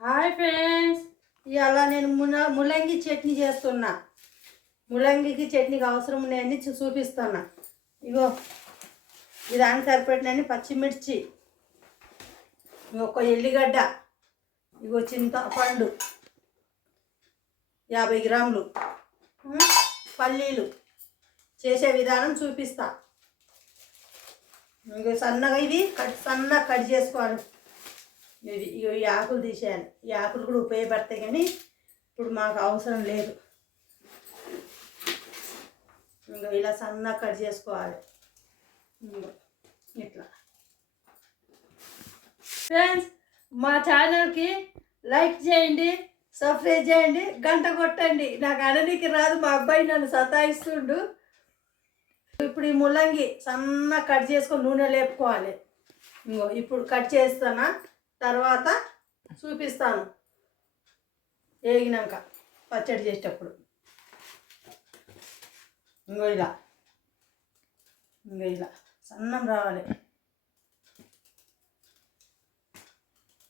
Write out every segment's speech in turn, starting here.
Hi friends. ఇవాళ నేను మున ముల్లంగి చట్నీ చేస్తున్నా. ముల్లంగికి చట్నీకి అవసరం ఉన్నాయని చూపిస్తున్నా. ఇగో ఇది దానికి సరిపెట్టినన్ని పచ్చిమిర్చి ఒక ఎల్లిగడ్డ ఇగో చింతపండు యాభై గ్రాములు పల్లీలు చేసే విధానం చూపిస్తా. ఇగో సన్నగా ఇది కట్ సన్నగా కట్ చేసుకోవాలి. ఇది ఇగో ఈ ఆకులు తీసేయాలి. ఈ ఆకులు కూడా ఉపయోగపడతాయి కానీ ఇప్పుడు మాకు అవసరం లేదు. ఇంకా ఇలా సన్నగా కట్ చేసుకోవాలి. ఇంగో ఇట్లా. ఫ్రెండ్స్ మా ఛానల్కి లైక్ చేయండి సబ్స్క్రైబ్ చేయండి గంట కొట్టండి. నాకు అనడానికి రాదు మా అబ్బాయి నన్ను సతాయిస్తుండు. ఇప్పుడు ఈ ముల్లంగి సన్న కట్ చేసుకొని నూనె లేపుకోవాలి. ఇంకో ఇప్పుడు కట్ చేస్తానా? తర్వాత చూపిస్తాను. వేగినాక పచ్చడి చేసేటప్పుడు. ఇంకో ఇలా. ఇంకో ఇలా. సన్నం రావాలి.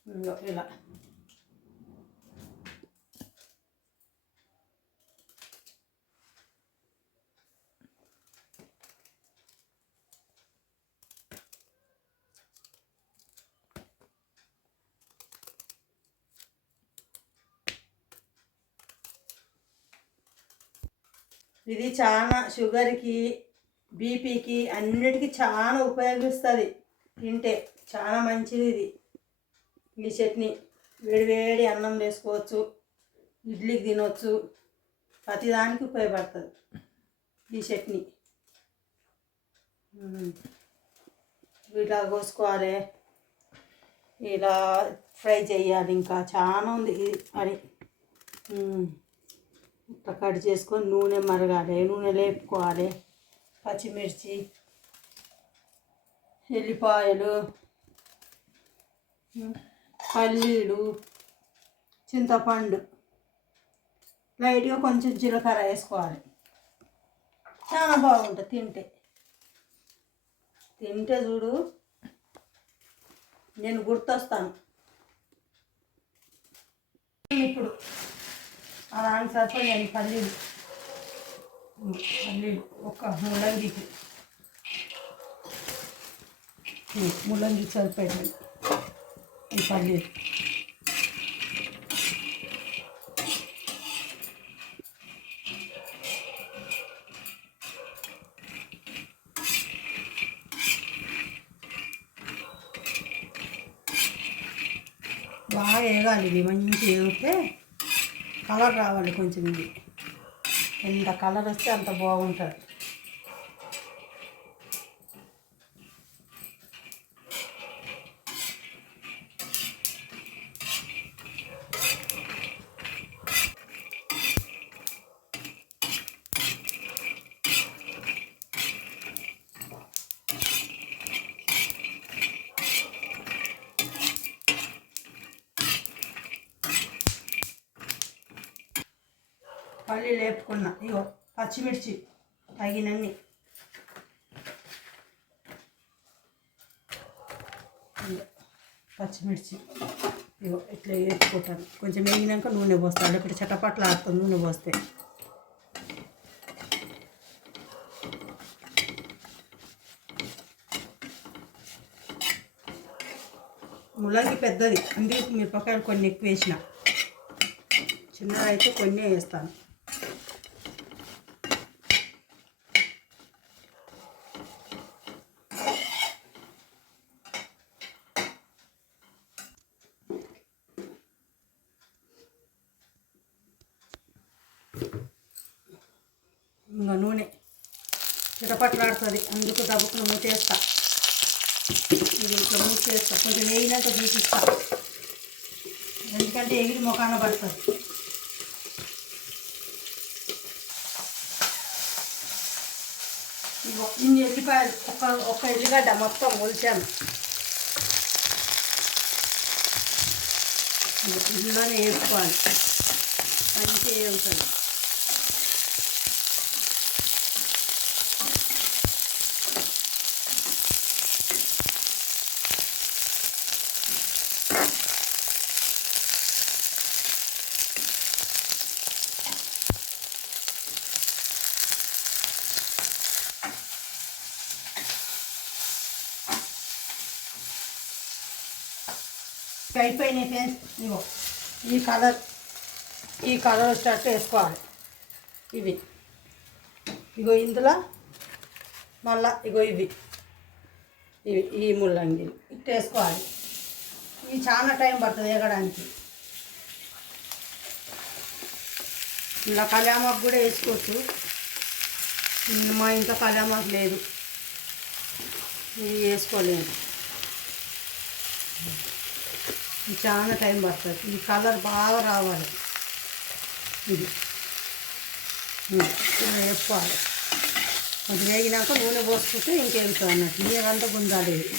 ఇంకో ఇలా. ఇది చాలా షుగర్కి బీపీకి అన్నిటికీ చాలా ఉపయోగిస్తుంది. తింటే చాలా మంచిది ఇది. ఈ చట్నీ. వేడివేడి అన్నం వేసుకోవచ్చు ఇడ్లీకి తినవచ్చు ప్రతిదానికి ఉపయోగపడుతుంది ఈ చట్నీ. ఇలా కోసుకోవాలి. ఇలా ఫ్రై చేయాలి ఇంకా. చాలా ఉంది ఇది అని ఇట్లా కట్ చేసుకొని నూనె మరగాలి నూనె లేపుకోవాలి. పచ్చిమిర్చి ఎల్లిపాయలు పల్లీలు చింతపండు. లైట్గా కొంచెం జీలకర్ర వేసుకోవాలి. చాలా బాగుంటుంది తింటే. తింటే చూడు నేను గుర్తొస్తాను. ఇప్పుడు అలాంటి దానికి సరిపోయాయి పల్లీలు. పల్లీలు. ఒక ముల్లంగికి ముల్లంగి సరిపోయింది. సరిపోయాయి ఈ పల్లీలు. బాగా వేగాలి ఇది. మంచిగా వేగితే కలర్ రావాలి కొంచెం ఇది. ఎంత కలర్ వస్తే అంత బాగుంటుంది. పల్లి లేపుకున్న. ఇగో పచ్చిమిర్చి తగినన్ని. పచ్చిమిర్చి. ఇగో ఇట్లా వేసుకుంటాను కొంచెం వేగినాక నూనె పోస్తాను లేకపోతే చటపట్లు ఆడుతాను నూనె పోస్తే. ముల్లంగి పెద్దది. అందుకే మిరపకాయలు కొన్ని ఎక్కువ వేసిన. చిన్నగా అయితే కొన్ని వేస్తాను ఇంకా నూనె చప్పట్లాడుతుంది అందుకు దబ్బుకుని మూతేస్తా ఇది ఇట్లా మూసేస్తా. కొంచెం వేగినాక చూపిస్తా ఎందుకంటే ఎగిరి ముఖాన పడుతుంది. ఇన్ని ఎల్లిపాయలు ఒక ఒక ఎల్లిగడ్డ మొత్తం కొలిచాను ఇందులోనే వేసుకోవాలి. మంచిగా వేస్తుంది అయిపోయినాయి ఫ్రెండ్స్ ఇగో ఈ కలర్ ఈ కలర్ వచ్చేటట్టు వేసుకోవాలి. ఇవి. ఇగో ఇందులో మళ్ళా ఇగో ఇవి. ఇవి ఈ ముల్లంగిలు ఇట్లా వేసుకోవాలి. ఇవి చాలా టైం పడుతుంది వేగడానికి ఇలా కళ్యామాకు కూడా వేసుకోవచ్చు. మా ఇంట్లో కళ్యామాకు లేదు. ఇవి వేసుకోలేదు. చాలా టైం పడుతుంది. ఈ కలర్ బాగా రావాలి. ఇది. చెప్పాలి ఇలా అది వేగినాక నూనె పోసుకుంటే ఇంకేమిటో అన్నట్టు నీరంతా గుంజాలి ఇది.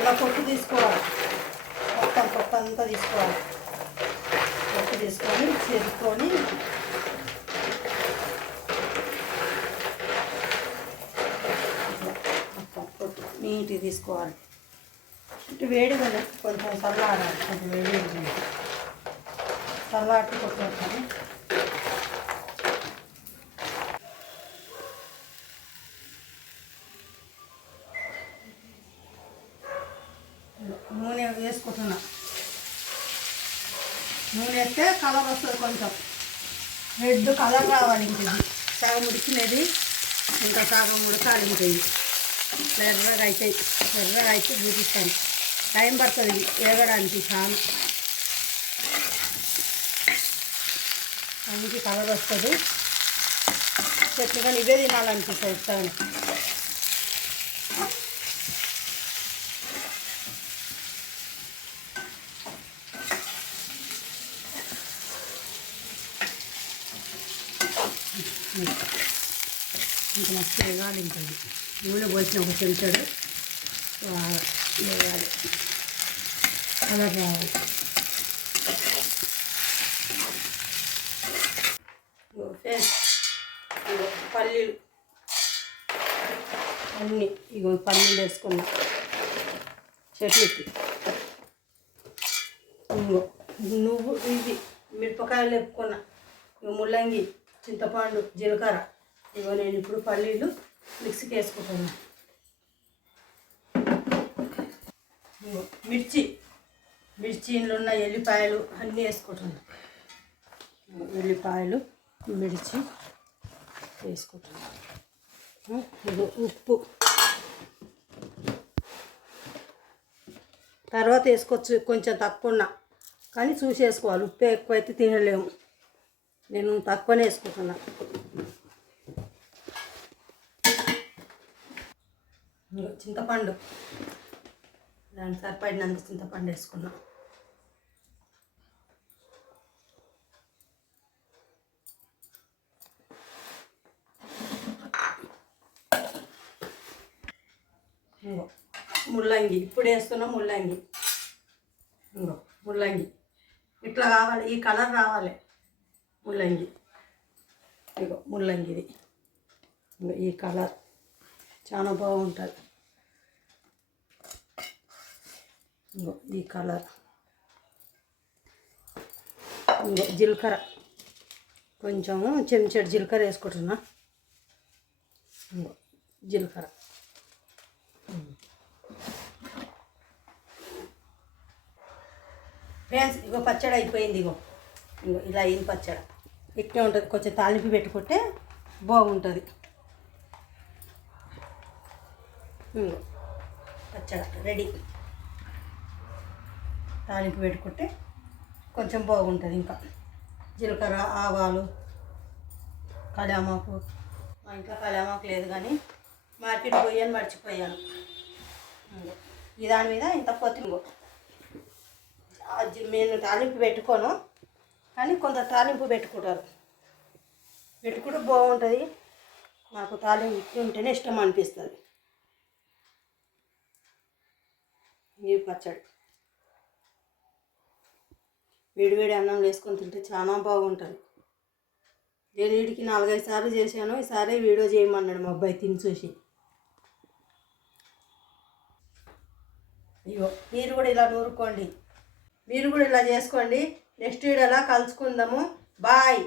ఇలా పప్పు తీసుకోవాలి. మొత్తం పప్పు అంతా తీసుకోవాలి. పప్పు తీసుకొని చేసుకొని మొత్తం పొట్టు నీట్గా తీసుకోవాలి. ఇటు వేడిగా కదా కొంచెం చల్లారాలి కొంచెం వేడి చల్లాటి కొట్టేస్తాను కొట్టుకుంటాను. నూనె వేసుకుంటున్నా. నూనె వేస్తే కలర్ వస్తుంది కొంచెం. రెడ్ కలర్ రావాలి ఇంక సగం ఉడికినది. ఇంకా సగం ఉడకాలి ఇంకా ఇది ఎర్రగా అవుతాయి ఎర్రగా అయితే చూపిస్తాను. టైం పడుతుంది ఇది వేగడానికి చాలా. మంచి కలర్ వస్తుంది. చెట్లుగా ఇవే తినాలనిపిస్తుంది ఇస్తాను. ఇంకా మస్తు వేగాలి ఉంటుంది నూనె పోసిన ఒక చెంచాడు. వేయాలి అలా రావాలి పల్లీలు. అన్నీ ఇగో పల్లీలు వేసుకున్నా. చట్నీకి. ఇంకో నువ్వు ఇది మిరపకాయలు వేపుకున్నా ముల్లంగి చింతపండు జీలకర్ర. ఇగో నేను ఇప్పుడు పల్లీలు మిక్సీకి వేసుకుంటాను మిర్చి మిర్చి ఉన్న ఎల్లిపాయలు అన్నీ వేసుకుంటున్నా. ఎల్లిపాయలు మిర్చి వేసుకుంటాను ఇది ఉప్పు. తర్వాత వేసుకోవచ్చు కొంచెం తక్కువ కానీ చూసి వేసుకోవాలి ఉప్పు ఎక్కువైతే తినలేము. నేను తక్కువనే వేసుకుంటున్నాను చింతపండు. దానికి సరిపడినంత చింతపండు వేసుకున్నా. ఇంకో ముల్లంగి. ఇప్పుడు వేస్తున్నా ముల్లంగి. ఇంకో ముల్లంగి. ఇట్లా కావాలి ఈ కలర్ రావాలి. ముల్లంగి. ఇగో ముల్లంగిది. ఈ కలర్. చాలా బాగుంటుంది. ఇంకో ఈ కలర్. ఇంకో జీలకర్ర. కొంచెము చెంచాడు జీలకర్ర వేసుకుంటున్నా. ఇంకో జీలకర్ర. ఫ్రెండ్స్ ఇగో పచ్చడి అయిపోయింది ఇగో. ఇగో ఇలా అయింది పచ్చడి. ఇట్టే ఉంటుంది. కొంచెం తాలింపు పెట్టుకుంటే బాగుంటుంది. ఇంకో పచ్చడి రెడీ. తాలింపు పెట్టుకుంటే కొంచెం బాగుంటుంది ఇంకా. జీలకర్ర ఆవాలు కళ్యామాకు. మా ఇంట్లో కళ్యామాకు లేదు కానీ మార్కెట్ పోయాను మర్చిపోయాను. ఈ దాని మీద ఇంత కొత్తిమీర నేను తాలింపు పెట్టుకోను కానీ కొంత తాలింపు పెట్టుకుంటారు. పెట్టుకుంటే బాగుంటుంది. నాకు తాలింపు ఉంటేనే ఇష్టం అనిపిస్తుంది. ఈ పచ్చడి. వేడివేడి అన్నం వేసుకొని తింటే చాలా బాగుంటుంది. నేను వీడికి నాలుగైదు సార్లు చేశాను ఈసారి వీడియో చేయమన్నాడు మా అబ్బాయి తిని చూసి. అయ్యో మీరు కూడా ఇలా నూరుకోండి. మీరు కూడా ఇలా చేసుకోండి. నెక్స్ట్ వీడియోలా కలుసుకుందాము. బాయ్.